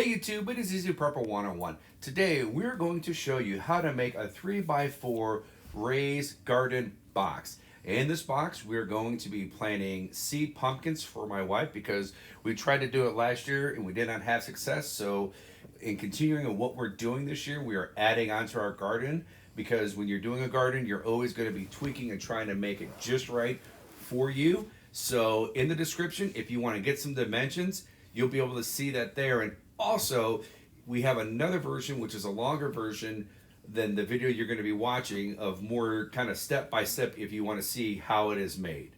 Hey YouTube, it is Easy Prepper 101. Today we're going to show you how to make a 3x4 raised garden box. In this box we're going to be planting seed pumpkins for my wife because we tried to do it last year and we did not have success. So in continuing on what we're doing this year, we are adding onto our garden because when you're doing a garden you're always going to be tweaking and trying to make it just right for you. So in the description, if you want to get some dimensions, you'll be able to see that there. And also, we have another version, which is a longer version than the video you're going to be watching, of more kind of step by step if you want to see how it is made.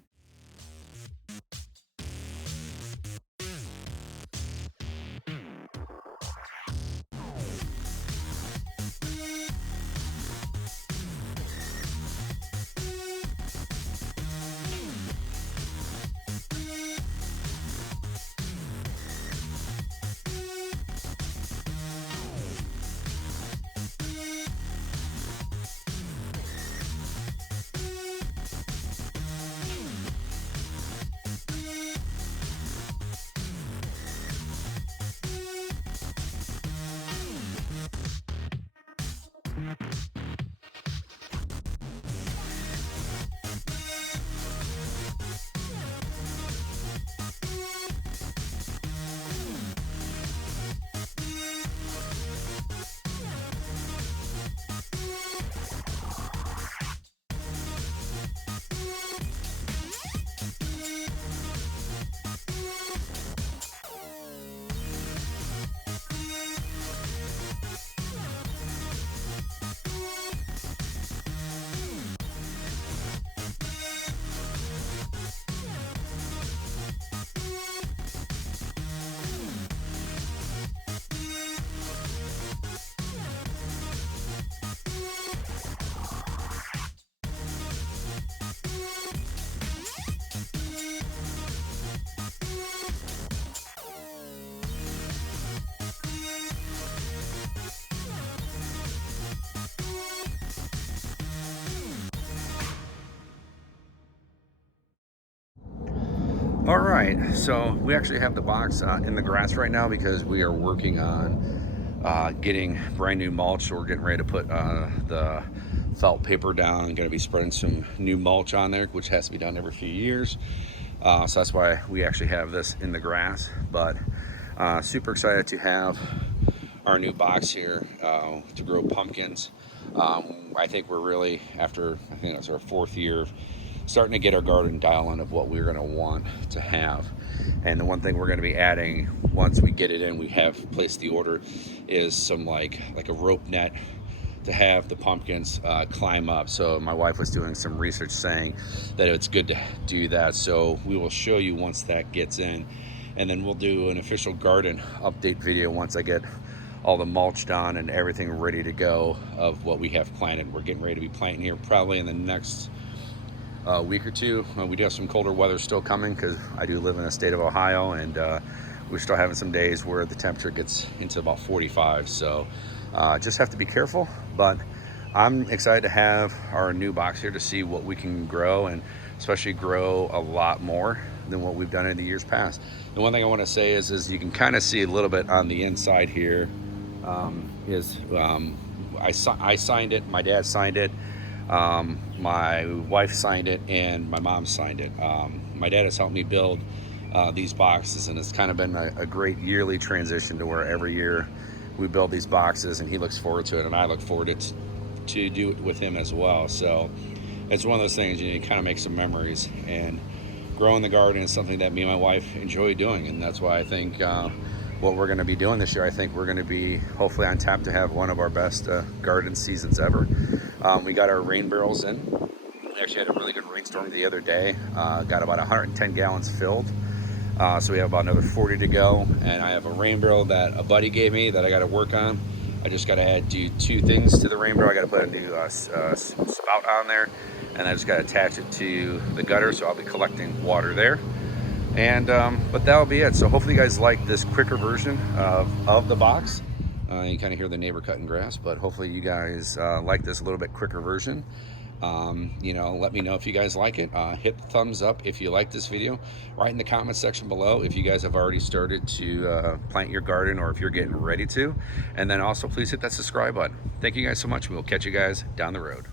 All right, so we actually have the box in the grass right now because we are working on getting brand new mulch. So we're getting ready to put the felt paper down and going to be spreading some new mulch on there, which has to be done every few years. So that's why we actually have this in the grass. But super excited to have our new box here to grow pumpkins. I think we're really, after I think it's our 4th year, starting to get our garden dial in of what we're going to want to have. And the one thing we're going to be adding once we get it in, we have placed the order, is some like a rope net to have the pumpkins climb up. So my wife was doing some research saying that it's good to do that. So we will show you once that gets in, and then we'll do an official garden update video once I get all the mulch done and everything ready to go of what we have planted. We're getting ready to be planting here probably in the next week or two. We do have some colder weather still coming because I do live in the state of Ohio, and we're still having some days where the temperature gets into about 45. So just have to be careful, but I'm excited to have our new box here to see what we can grow, and especially grow a lot more than what we've done in the years past. The one thing I want to say is you can kind of see a little bit on the inside here. I signed it, my dad signed it, my wife signed it, and my mom signed it. My dad has helped me build these boxes, and it's kind of been a great yearly transition to where every year we build these boxes, and he looks forward to it, and I look forward to do it with him as well. So it's one of those things, you kind of make some memories, and growing the garden is something that me and my wife enjoy doing, and that's why I think what we're going to be doing this year, I think we're going to be hopefully on tap to have one of our best garden seasons ever. We got our rain barrels in. We actually had a really good rainstorm the other day. Got about 110 gallons filled. So we have about another 40 to go. And I have a rain barrel that a buddy gave me that I got to work on. I just got to do 2 things to the rain barrel. I got to put a new spout on there, and I just got to attach it to the gutter, so I'll be collecting water there. And but that'll be it. So hopefully you guys like this quicker version of the box. You kind of hear the neighbor cutting grass, but hopefully you guys like this a little bit quicker version. You know, let me know if you guys like it. Hit the thumbs up if you like this video. Write in the comment section below if you guys have already started to plant your garden, or if you're getting ready to. And then also please hit that subscribe button. Thank you guys so much. We'll catch you guys down the road.